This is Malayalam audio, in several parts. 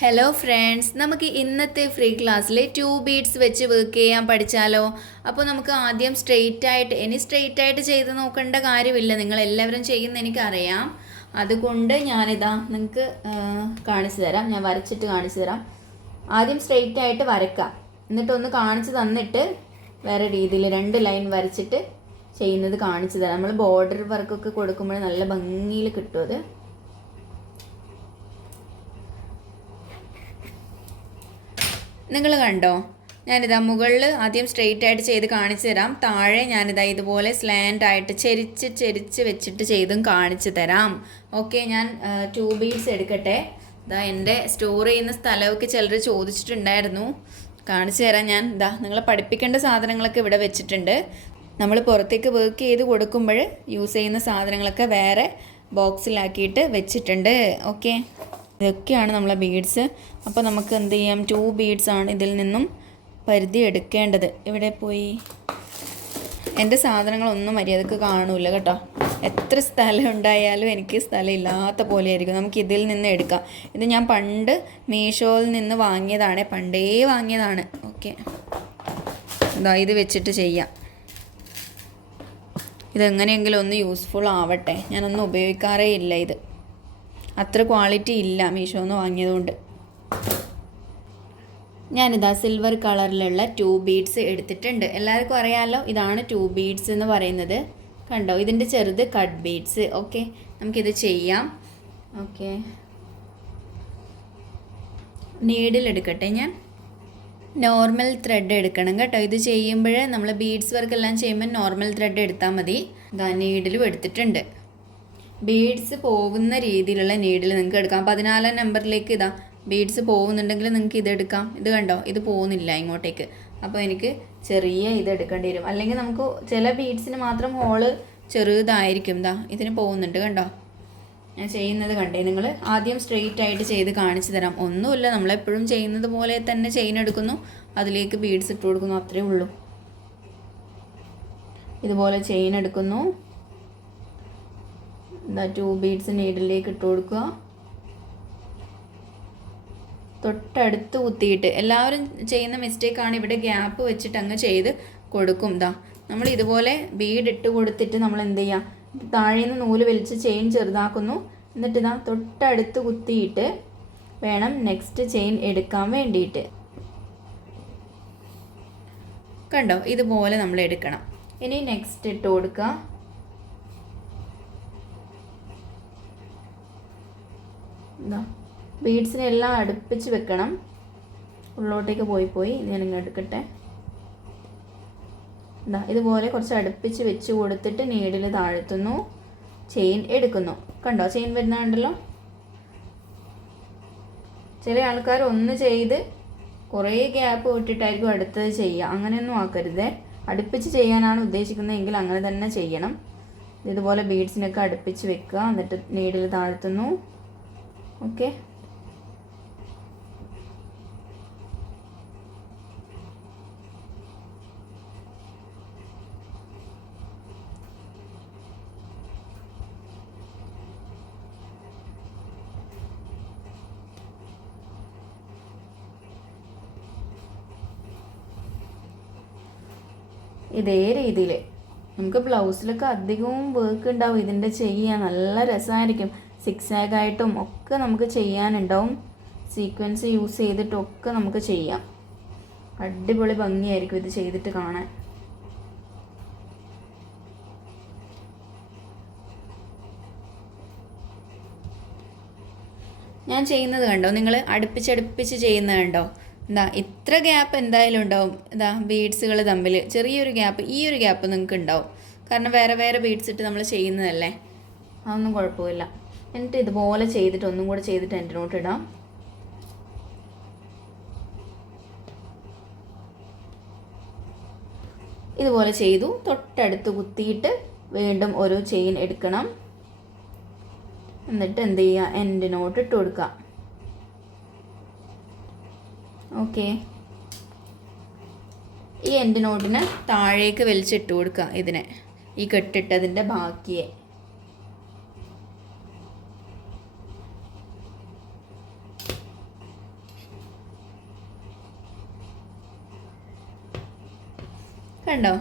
ഹലോ ഫ്രണ്ട്സ് നമുക്ക് ഇന്നത്തെ ഫ്രീ ക്ലാസ്സിൽ ടു ബീഡ്സ് വെച്ച് വർക്ക് ചെയ്യാൻ പഠിച്ചാലോ? അപ്പോൾ നമുക്ക് ആദ്യം സ്ട്രെയിറ്റ് ആയിട്ട് ഇനി സ്ട്രെയിറ്റ് ആയിട്ട് ചെയ്ത് നോക്കേണ്ട കാര്യമില്ല. നിങ്ങൾ എല്ലാവരും ചെയ്യുന്ന എനിക്കറിയാം. അതുകൊണ്ട് ഞാനിതാ നിങ്ങൾക്ക് കാണിച്ചു തരാം. ഞാൻ വരച്ചിട്ട് കാണിച്ചു തരാം. ആദ്യം സ്ട്രെയിറ്റ് ആയിട്ട് വരക്കാം എന്നിട്ട് ഒന്ന് കാണിച്ചു തന്നിട്ട് വേറെ രീതിയിൽ രണ്ട് ലൈൻ വരച്ചിട്ട് ചെയ്യുന്നത് കാണിച്ചു തരാം. നമ്മൾ ബോർഡർ വർക്കൊക്കെ കൊടുക്കുമ്പോൾ നല്ല ഭംഗിയിൽ കിട്ടും അത്. നിങ്ങൾ കണ്ടോ? ഞാനിതാ മുകളിൽ ആദ്യം സ്ട്രെയിറ്റ് ആയിട്ട് ചെയ്ത് കാണിച്ചു തരാം. താഴെ ഞാനിതാ ഇതുപോലെ സ്ലാൻഡ് ആയിട്ട് ചെരിച്ച് ചെരിച്ച് വെച്ചിട്ട് ചെയ്തും കാണിച്ചു തരാം. ഓക്കെ ഞാൻ ടു ബീഡ്സ് എടുക്കട്ടെ. ഇതാ എന്റെ സ്റ്റോർ ചെയ്യുന്ന സ്ഥലമൊക്കെ ചിലർ ചോദിച്ചിട്ടുണ്ടായിരുന്നു. കാണിച്ചു തരാം ഞാൻ. ഇതാ നിങ്ങളെ പഠിപ്പിക്കേണ്ട സാധനങ്ങളൊക്കെ ഇവിടെ വെച്ചിട്ടുണ്ട്. നമ്മൾ പുറത്തേക്ക് വർക്ക് ചെയ്ത് കൊടുക്കുമ്പോൾ യൂസ് ചെയ്യുന്ന സാധനങ്ങളൊക്കെ വേറെ ബോക്സിലാക്കിയിട്ട് വെച്ചിട്ടുണ്ട്. ഓക്കെ ഇതൊക്കെയാണ് നമ്മളെ ബീഡ്സ് അപ്പോൾ നമുക്ക് എന്ത് ചെയ്യാം? ടു ബീഡ്സ് ആണ് ഇതിൽ നിന്നും പരിധി എടുക്കേണ്ടത്. ഇവിടെ പോയി? എന്റെ സാധനങ്ങളൊന്നും മര്യാദയ്ക്ക് കാണൂല കേട്ടോ. എത്ര സ്ഥലം ഉണ്ടായാലും എനിക്ക് സ്ഥലം ഇല്ലാത്ത പോലെ ആയിരിക്കും നമുക്ക് ഇതിൽ നിന്ന് എടുക്കാം. ഇത് ഞാൻ പണ്ട് മീഷോയിൽ നിന്ന് വാങ്ങിയതാണ്. പണ്ടേ വാങ്ങിയതാണ്. ഓക്കെ. ഇതാ ഇത് വെച്ചിട്ട് ചെയ്യാം. ഇതെങ്ങനെയെങ്കിലും ഒന്ന് യൂസ്ഫുൾ ആവട്ടെ. ഞാനൊന്നും ഉപയോഗിക്കാറേ ഇല്ല ഇത്. അത്ര ക്വാളിറ്റി ഇല്ല മീഷോന്ന് വാങ്ങിയതുകൊണ്ട്. ഞാനിതാ സിൽവർ കളറിലുള്ള ടൂ ബീഡ്സ് എടുത്തിട്ടുണ്ട്. എല്ലാവർക്കും അറിയാമല്ലോ ഇതാണ് ടൂ ബീഡ്സ് എന്ന് പറയുന്നത്. കണ്ടോ? ഇതിന്റെ ചെറുത് കട്ട് ബീഡ്സ് ഓക്കെ നമുക്കിത് ചെയ്യാം. ഓക്കെ നീഡിൽ എടുക്കട്ടെ ഞാൻ. നോർമൽ ത്രെഡ് എടുക്കണം കേട്ടോ. ഇത് ചെയ്യുമ്പോൾ നമ്മൾ ബീഡ്സ് വർക്ക് എല്ലാം ചെയ്യുമ്പോൾ നോർമൽ ത്രെഡ് എടുത്താൽ മതി. നീഡിലും എടുത്തിട്ടുണ്ട്. ബീഡ്സ് പോകുന്ന രീതിയിലുള്ള നീഡിൽ നിങ്ങൾക്ക് എടുക്കാം. പതിനാലാം നമ്പറിലേക്ക് ഇതാ ബീഡ്സ് പോകുന്നുണ്ടെങ്കിൽ നിങ്ങൾക്ക് ഇതെടുക്കാം ഇത് കണ്ടോ? ഇത് പോകുന്നില്ല ഇങ്ങോട്ടേക്ക്. അപ്പോൾ എനിക്ക് ചെറിയ ഇത് എടുക്കേണ്ടി വരും. അല്ലെങ്കിൽ നമുക്ക് ചില ബീഡ്സിന് മാത്രം ഹോൾ ചെറുതായിരിക്കും. ഇതാ ഇതിന് പോകുന്നുണ്ട് കണ്ടോ? ഞാൻ ചെയ്യുന്നത് കണ്ടേ. നിങ്ങൾ ആദ്യം സ്ട്രെയിറ്റ് ആയിട്ട് ചെയ്ത് കാണിച്ചു തരാം. ഒന്നുമില്ല നമ്മളെപ്പോഴും ചെയ്യുന്നത് പോലെ തന്നെ ചെയിൻ എടുക്കുന്നു. അതിലേക്ക് ബീഡ്സ് ഇട്ട് കൊടുക്കുന്നു. അത്രേ ഉള്ളൂ. ഇതുപോലെ ചെയിൻ എടുക്കുന്നു. എന്താ ടു ബീഡ്സ് നീഡിലേക്ക് ഇട്ട് കൊടുക്കുക. തൊട്ടടുത്ത് കുത്തിയിട്ട് എല്ലാവരും ചെയ്യുന്ന മിസ്റ്റേക്കാണ് ഇവിടെ ഗ്യാപ്പ് വെച്ചിട്ട് അങ്ങ് ചെയ്ത് കൊടുക്കും ഇതാ നമ്മൾ ഇതുപോലെ ബീഡ് ഇട്ട് കൊടുത്തിട്ട് നമ്മൾ എന്ത് ചെയ്യുക താഴേന്ന് നൂൽ വലിച്ച് ചെയിൻ ചെറുതാക്കുന്നു. എന്നിട്ട് ഇതാ തൊട്ടടുത്ത് കുത്തിയിട്ട് വേണം നെക്സ്റ്റ് ചെയിൻ എടുക്കാൻ വേണ്ടിയിട്ട്. കണ്ടോ? ഇതുപോലെ നമ്മൾ എടുക്കണം. ഇനി നെക്സ്റ്റ് ഇട്ട് കൊടുക്കുക. എന്താ ബീഡ്സിനെ എല്ലാം അടുപ്പിച്ച് വെക്കണം. ഉള്ളോട്ടേക്ക് പോയി പോയി ഞാൻ ഇങ്ങനെ എടുക്കട്ടെ. എന്താ ഇതുപോലെ കുറച്ച് അടുപ്പിച്ച് വെച്ച് കൊടുത്തിട്ട് നീഡിൽ താഴ്ത്തുന്നു. ചെയിൻ എടുക്കുന്നു. കണ്ടോ? ചെയിൻ വരുന്നുണ്ടല്ലോ ചില ആൾക്കാർ ഒന്ന് ചെയ്ത് കുറേ ഗ്യാപ്പ് വിട്ടിട്ടായിരിക്കും അടുത്തത് ചെയ്യുക. അങ്ങനെയൊന്നും ആക്കരുത്. അടുപ്പിച്ച് ചെയ്യാനാണ് ഉദ്ദേശിക്കുന്നതെങ്കിൽ അങ്ങനെ തന്നെ ചെയ്യണം. ഇതുപോലെ ബീഡ്സിനൊക്കെ അടുപ്പിച്ച് വെക്കുക. എന്നിട്ട് നീഡിൽ താഴ്ത്തുന്നു. ഓക്കെ ഇതേ രീതിയിൽ നമുക്ക് ബ്ലൗസിലൊക്കെ അധികവും വർക്ക് ഉണ്ടാവും. ഇതിന്റെ ചെയ്യാൻ നല്ല രസമായിരിക്കും സിക്സ് ആയിട്ടും ഒക്കെ നമുക്ക് ചെയ്യാനുണ്ടാവും. സീക്വൻസ് യൂസ് ചെയ്തിട്ടൊക്കെ നമുക്ക് ചെയ്യാം. അടിപൊളി ഭംഗിയായിരിക്കും ഇത് ചെയ്തിട്ട് കാണാൻ. ഞാൻ ചെയ്യുന്നത് കണ്ടോ? നിങ്ങൾ അടുപ്പിച്ചടുപ്പിച്ച് ചെയ്യുന്നത് കണ്ടോ? എന്താ ഇത്ര ഗ്യാപ്പ് എന്തായാലും ഉണ്ടാവും. എന്താ ബീഡ്സുകൾ തമ്മിൽ ചെറിയൊരു ഗ്യാപ്പ് ഈ ഒരു ഗ്യാപ്പ് നിങ്ങൾക്ക് ഉണ്ടാവും. കാരണം വേറെ വേറെ ബീഡ്സ് ഇട്ട് നമ്മൾ ചെയ്യുന്നതല്ലേ? അതൊന്നും കുഴപ്പമില്ല. എന്നിട്ട് ഇതുപോലെ ചെയ്തിട്ട് ഒന്നും കൂടെ ചെയ്തിട്ട് എന്റെ നോട്ട് ഇടാം. ഇതുപോലെ ചെയ്തു. തൊട്ടടുത്ത് കുത്തിയിട്ട് വീണ്ടും ഒരു ചെയിൻ എടുക്കണം. എന്നിട്ട് എന്ത് ചെയ്യുക? എന്റെ നോട്ട് ഇട്ട് കൊടുക്കുക. ഓക്കെ. ഈ എന്റെ നോട്ടിന് താഴേക്ക് വലിച്ചിട്ട് കൊടുക്കുക ഇതിനെ. ഈ കെട്ടിട്ടതിന്റെ ബാക്കിയെ. കണ്ടോ?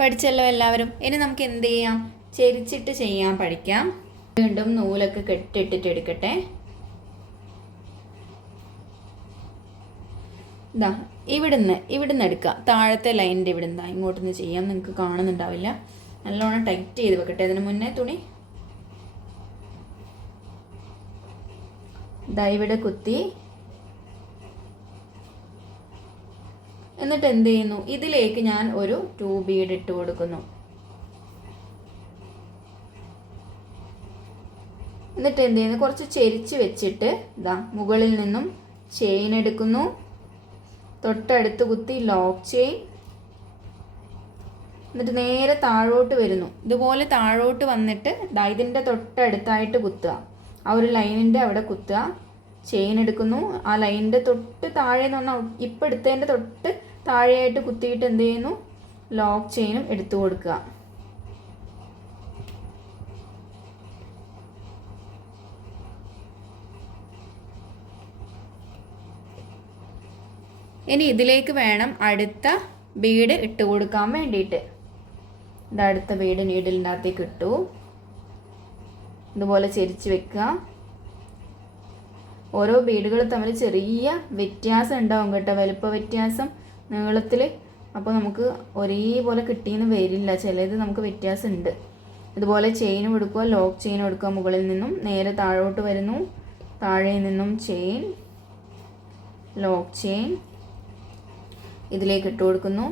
പഠിച്ചല്ലോ എല്ലാവരും. ഇനി നമുക്ക് എന്ത് ചെയ്യാം? ചെരിച്ചിട്ട് ചെയ്യാൻ പഠിക്കാം. വീണ്ടും നൂലൊക്കെ കെട്ടിട്ടിട്ട് എടുക്കട്ടെ. ഇതാ ഇവിടുന്ന് ഇവിടുന്ന് എടുക്കുക താഴത്തെ ലൈനിന്റെ ഇവിടുന്ന് ഇങ്ങോട്ടൊന്ന് ചെയ്യാം. നിങ്ങൾക്ക് കാണുന്നുണ്ടാവില്ല. നല്ലോണം ടൈറ്റ് ചെയ്ത് വെക്കട്ടെ. അതിന് മുന്നേ തുണി. ഇതാ ഇവിടെ കുത്തി. എന്നിട്ട് എന്ത് ചെയ്യുന്നു ഇതിലേക്ക് ഞാൻ ഒരു ടു ബീഡ് ഇട്ട് കൊടുക്കുന്നു. എന്നിട്ട് എന്ത് ചെയ്യുന്നു കുറച്ച് ചെരിച്ച് വെച്ചിട്ട് ഇതാ മുകളിൽ നിന്നും ചെയിൻ എടുക്കുന്നു. തൊട്ടടുത്ത് കുത്തി ലോക്ക് ചെയിൻ എന്നിട്ട് നേരെ താഴോട്ട് വരുന്നു. ഇതുപോലെ താഴോട്ട് വന്നിട്ട് ഇതാ ഇതിന്റെ തൊട്ടടുത്തായിട്ട് കുത്തുക. ആ ഒരു ലൈനിന്റെ അവിടെ കുത്തുക. ചെയിൻ എടുക്കുന്നു. ആ ലൈനിന്റെ തൊട്ട് താഴെ നിന്ന് പറഞ്ഞാൽ ഇപ്പം എടുത്തതിന്റെ തൊട്ട് താഴെയായിട്ട് കുത്തിയിട്ട് എന്ത് ചെയ്യുന്നു? ലോക്ക് ചെയിനും എടുത്തു കൊടുക്കുക. ഇനി ഇതിലേക്ക് വേണം അടുത്ത ബീഡ് ഇട്ട് കൊടുക്കാൻ വേണ്ടിയിട്ട്. ഇത് അടുത്ത ബീഡ് നീഡിലിന്റെ അകത്തേക്ക് ഇട്ടു. ഇതുപോലെ ചെരിച്ച് വെക്കുക. ഓരോ ബീഡുകൾ തമ്മിൽ ചെറിയ വ്യത്യാസം ഉണ്ടാവും കേട്ടോ. വലുപ്പ വ്യത്യാസം നീളത്തിൽ അപ്പോൾ നമുക്ക് ഒരേപോലെ കിട്ടിയെന്ന് വരില്ല. ചിലത് നമുക്ക് വ്യത്യാസം ഉണ്ട് ഇതുപോലെ ചെയിനും എടുക്കുക ലോക്ക് ചെയിനും എടുക്കുക മുകളിൽ നിന്നും. നേരെ താഴോട്ട് വരുന്നു. താഴെ നിന്നും ചെയിൻ ലോക്ക് ചെയിൻ ഇതിലേക്ക് ഇട്ട് കൊടുക്കുന്നു.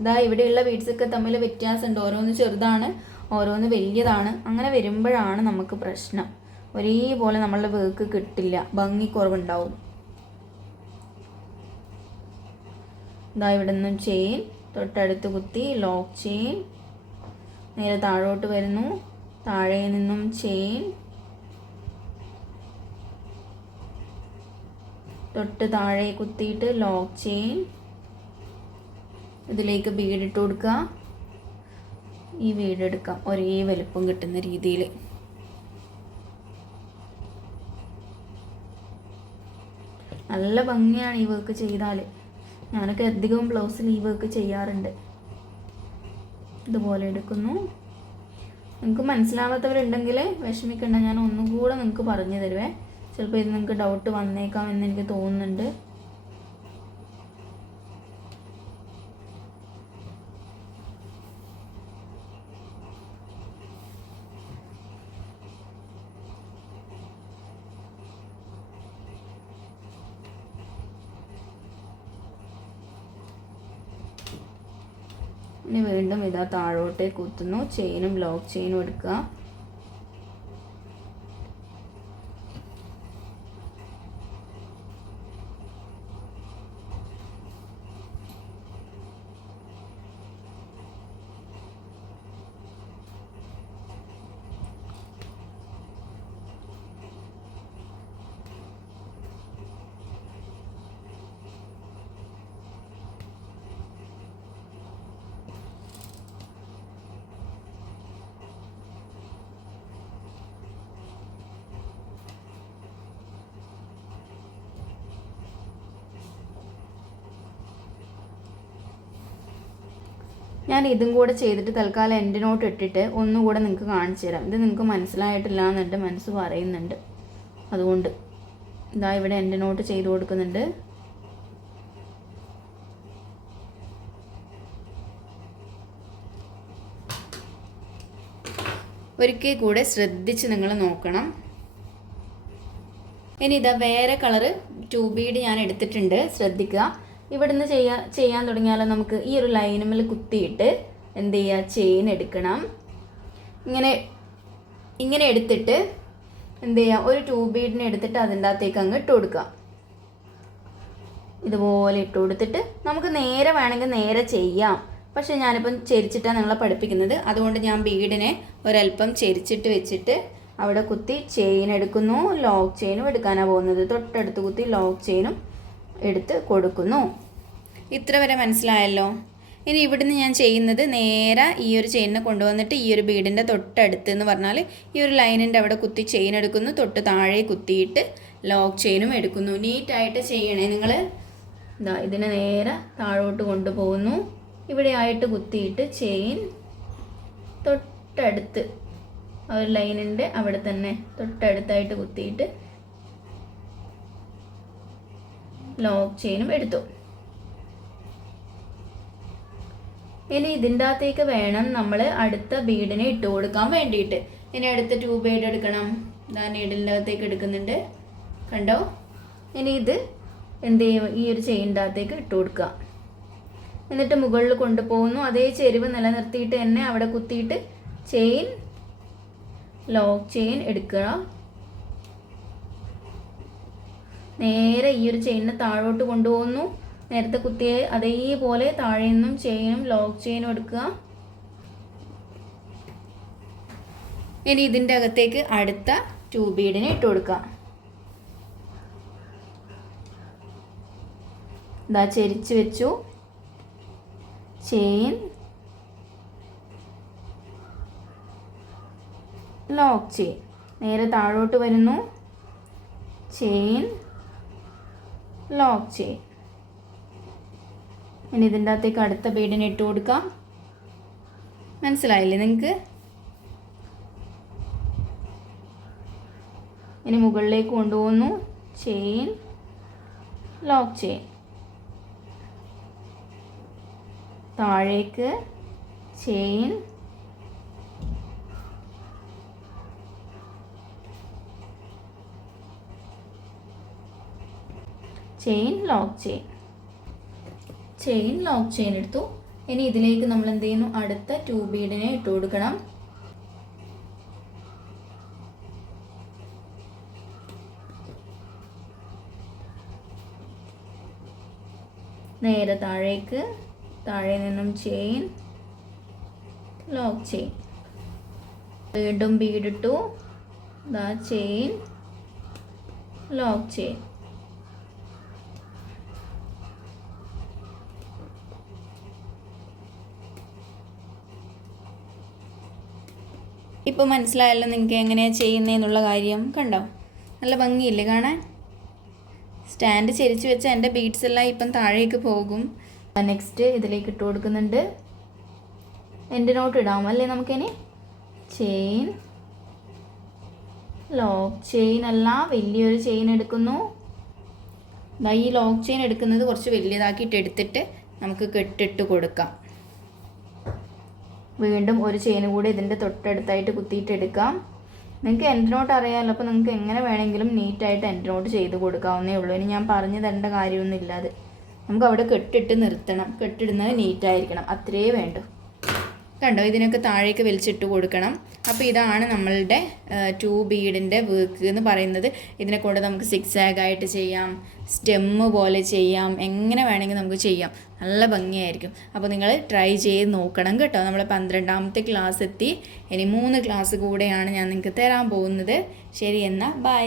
ഇതാ ഇവിടെയുള്ള ബീഡ്സൊക്കെ തമ്മിൽ വ്യത്യാസമുണ്ട് ഓരോന്ന് ചെറുതാണ് ഓരോന്ന് വലിയതാണ്. അങ്ങനെ വരുമ്പോഴാണ് നമുക്ക് പ്രശ്നം. ഒരേപോലെ നമ്മളുടെ വർക്ക് കിട്ടില്ല. ഭംഗിക്കുറവുണ്ടാവും. ഇതാ ഇവിടെ നിന്നും ചെയിൻ തൊട്ടടുത്ത് കുത്തി ലോക്ക് ചെയിൻ നേരെ താഴോട്ട് വരുന്നു. താഴെ നിന്നും ചെയിൻ തൊട്ട് താഴെ കുത്തിയിട്ട് ലോക്ക് ചെയിൻ ഇതിലേക്ക് ബീഡ് ഇട്ട് കൊടുക്കുക. ഈ ബീഡ് എടുക്കാം. ഒരേ വലുപ്പം കിട്ടുന്ന രീതിയിൽ. നല്ല ഭംഗിയാണ് ഈ വർക്ക് ചെയ്താൽ ഞാനൊക്കെ അധികവും ബ്ലൗസ് ലീവ് ഒക്കെ ചെയ്യാറുണ്ട്. ഇതുപോലെ എടുക്കുന്നു. നിങ്ങൾക്ക് മനസ്സിലാവാത്തവരുണ്ടെങ്കിൽ വിഷമിക്കണ്ട. ഞാൻ ഒന്നും കൂടെ നിങ്ങൾക്ക് പറഞ്ഞു തരുവേ ചിലപ്പോൾ ഇത് നിങ്ങൾക്ക് ഡൗട്ട് വന്നേക്കാം എന്ന് എനിക്ക് തോന്നുന്നുണ്ട്. ഇനി വീണ്ടും ഇതാ താഴോട്ടേക്ക് കുത്തുന്നു ചെയിനും ലോക്ക് ചെയിനും എടുക്കുക ഞാൻ ഇതും കൂടെ ചെയ്തിട്ട് തൽക്കാലം എന്റെ നോട്ട് ഇട്ടിട്ട് ഒന്നുകൂടെ നിങ്ങൾക്ക് കാണിച്ചു തരാം. ഇത് നിങ്ങൾക്ക് മനസ്സിലായിട്ടില്ല എന്നുണ്ട് മനസ്സ് പറയുന്നുണ്ട്. അതുകൊണ്ട് ഇതാ ഇവിടെ എന്റെ നോട്ട് ചെയ്ത് കൊടുക്കുന്നുണ്ട്. ഒരിക്കൽ കൂടെ ശ്രദ്ധിച്ച് നിങ്ങൾ നോക്കണം. ഇനി ഇതാ വേറെ കളറ് ടൂ ഞാൻ എടുത്തിട്ടുണ്ട്. ശ്രദ്ധിക്കുക. ഇവിടുന്ന് ചെയ്യാ ചെയ്യാൻ തുടങ്ങിയാൽ നമുക്ക് ഈ ഒരു ലൈനുമിൽ കുത്തിയിട്ട് എന്ത് ചെയ്യുക ചെയിൻ എടുക്കണം. ഇങ്ങനെ ഇങ്ങനെ എടുത്തിട്ട് എന്ത് ചെയ്യുക ഒരു ട്യൂബ് ബീഡിനെ എടുത്തിട്ട് അതിന്റെ അകത്തേക്ക് അങ്ങ് ഇട്ട് കൊടുക്കുക. ഇതുപോലെ ഇട്ട് കൊടുത്തിട്ട് നമുക്ക് നേരെ വേണമെങ്കിൽ നേരെ ചെയ്യാം. പക്ഷേ ഞാനിപ്പം ചെരിച്ചിട്ടാണ് നിങ്ങളെ പഠിപ്പിക്കുന്നത്. അതുകൊണ്ട് ഞാൻ ബീഡിനെ ഒരല്പം ചെരിച്ചിട്ട് വെച്ചിട്ട് അവിടെ കുത്തി ചെയിൻ എടുക്കുന്നു. ലോക്ക് ചെയിനും എടുക്കാനാണ് പോകുന്നത്. തൊട്ടടുത്ത് കുത്തി ലോക്ക് ചെയിനും എടുത്ത് കൊടുക്കുന്നു. ഇത്ര വരെ മനസ്സിലായല്ലോ. ഇനി ഇവിടുന്ന് ഞാൻ ചെയ്യുന്നത് നേരെ ഈ ഒരു ചെയിനെ കൊണ്ടുവന്നിട്ട് ഈ ഒരു ബീഡിന്റെ തൊട്ടടുത്ത് എന്ന് പറഞ്ഞാൽ ഈ ഒരു ലൈനിന്റെ അവിടെ കുത്തി ചെയിൻ എടുക്കുന്നു. തൊട്ട് താഴെ കുത്തിയിട്ട് ലോക്ക് ചെയിനും എടുക്കുന്നു. നീറ്റായിട്ട് ചെയ്യണേ നിങ്ങൾ ഇതാ ഇതിനെ നേരെ താഴോട്ട് കൊണ്ടുപോകുന്നു. ഇവിടെ ആയിട്ട് കുത്തിയിട്ട് ചെയിൻ തൊട്ടടുത്ത് ആ ഒരു ലൈനിന്റെ അവിടെ തന്നെ തൊട്ടടുത്തായിട്ട് കുത്തിയിട്ട് ലോക്ക് ചെയിനും എടുത്തു. ഇനി ഇതിന്റെ അകത്തേക്ക് വേണം നമ്മൾ അടുത്ത ബീഡിനെ ഇട്ട് കൊടുക്കാൻ വേണ്ടിയിട്ട്. ഇനി അടുത്ത ട്യൂബ് ബീഡ് എടുക്കണം. ഞാൻ നീഡിന്റെ അകത്തേക്ക് എടുക്കുന്നുണ്ട്. കണ്ടോ? ഇനി ഇത് എന്ത് ചെയ്യും? ഈ ഒരു ചെയിന്റെ അകത്തേക്ക് ഇട്ട് കൊടുക്കുക. എന്നിട്ട് മുകളിൽ കൊണ്ടുപോകുന്നു. അതേ ചെരുവ് നിലനിർത്തിയിട്ട് തന്നെ അവിടെ കുത്തിയിട്ട് ചെയിൻ ലോക്ക് ചെയിൻ എടുക്കുക. നേരെ ഈ ഒരു ചെയിനിനെ താഴോട്ട് കൊണ്ടുപോകുന്നു. നേരത്തെ കുത്തിയ അതേപോലെ താഴെ നിന്നും ചെയിനും ലോക്ക് ചെയിനും എടുക്കുക. ഇനി ഇതിന്റെ അകത്തേക്ക് അടുത്ത ട്യൂബ് ബീഡിനെ ഇട്ട് കൊടുക്കുക. ഇതാ ചെരിച്ച് വെച്ചു. ചെയിൻ ലോക്ക് ചെയിൻ നേരെ താഴോട്ട് വരുന്നു. ചെയിൻ ലോക്ക് ചെയ്യും. ഇനി ഇതിന്റെ അകത്തേക്ക് അടുത്ത ബീഡിന് ഇട്ട് കൊടുക്കാം. മനസ്സിലായില്ലേ നിങ്ങൾക്ക് ഇനി മുകളിലേക്ക് കൊണ്ടുപോകുന്നു. ചെയിൻ ലോക്ക് ചെയിൻ താഴേക്ക് chain chain lock chain chain lock chain എടുത്തു. ഇനി ഇതിലേക്ക് നമ്മൾ എന്ത് ചെയ്യുന്നു? അടുത്ത ടൂ ബീഡിനെ ഇട്ട് കൊടുക്കണം. നേരെ താഴേക്ക് താഴെ നിന്നും ചെയിൻ ലോക്ക് ചെയിൻ വീണ്ടും ബീഡിട്ടു ദാ ചെയിൻ ലോക്ക് ചെയിൻ ഇപ്പോൾ മനസ്സിലായല്ലോ നിങ്ങൾക്ക് എങ്ങനെയാണ് ചെയ്യുന്നതെന്നുള്ള കാര്യം. കണ്ടോ? നല്ല ഭംഗിയില്ലേ കാണാൻ? സ്റ്റാൻഡ് ചെരിച്ച് വെച്ച എന്റെ ബീഡ്സ് എല്ലാം ഇപ്പം താഴേക്ക് പോകും. നെക്സ്റ്റ് ഇതിലേക്ക് ഇട്ട് കൊടുക്കുന്നുണ്ട്. എന്റെ നോട്ട് ഇടാം അല്ലേ നമുക്കിനി? ചെയിൻ ലോക്ക് ചെയിൻ അല്ല വലിയൊരു ചെയിൻ എടുക്കുന്നു. ഈ ലോക്ക് ചെയിൻ എടുക്കുന്നത് കുറച്ച് വലിയതാക്കിയിട്ട് എടുത്തിട്ട് നമുക്ക് കെട്ടിട്ട് കൊടുക്കാം. വീണ്ടും ഒരു ചെയിൻ കൂടി ഇതിന്റെ തൊട്ടടുത്തായിട്ട് കുത്തിയിട്ട് എടുക്കാം നിങ്ങൾക്ക് എൻഡ് നോട്ട് അറിയാമല്ലോ അപ്പോൾ നിങ്ങൾക്ക് എങ്ങനെ വേണമെങ്കിലും നീറ്റായിട്ട് എൻഡ് നോട്ട് ചെയ്ത് കൊടുക്കാവുന്നേ ഉള്ളൂ. ഇനി ഞാൻ പറഞ്ഞു തരേണ്ട കാര്യമൊന്നുമില്ല നമുക്ക് അവിടെ കെട്ടിട്ട് നിർത്തണം. കെട്ടിടുന്നത് നീറ്റായിരിക്കണം അത്രയേ വേണ്ടു. കണ്ടോ? ഇതിനൊക്കെ താഴേക്ക് വലിച്ചിട്ട് കൊടുക്കണം. അപ്പോൾ ഇതാണ് നമ്മളുടെ ടു ബീഡിന്റെ വർക്ക് എന്ന് പറയുന്നത്. ഇതിനെ കൊണ്ട് നമുക്ക് സിക്സ് ആയിട്ട് ചെയ്യാം സ്റ്റെമ്മ് പോലെ ചെയ്യാം എങ്ങനെ വേണമെങ്കിൽ നമുക്ക് ചെയ്യാം. നല്ല ഭംഗിയായിരിക്കും. അപ്പോൾ നിങ്ങൾ ട്രൈ ചെയ്ത് നോക്കണം കേട്ടോ. നമ്മൾ പന്ത്രണ്ടാമത്തെ ക്ലാസ് എത്തി. ഇനി മൂന്ന് ക്ലാസ് കൂടെയാണ് ഞാൻ നിങ്ങൾക്ക് തരാൻ പോകുന്നത്. ശരി എന്നാൽ ബൈ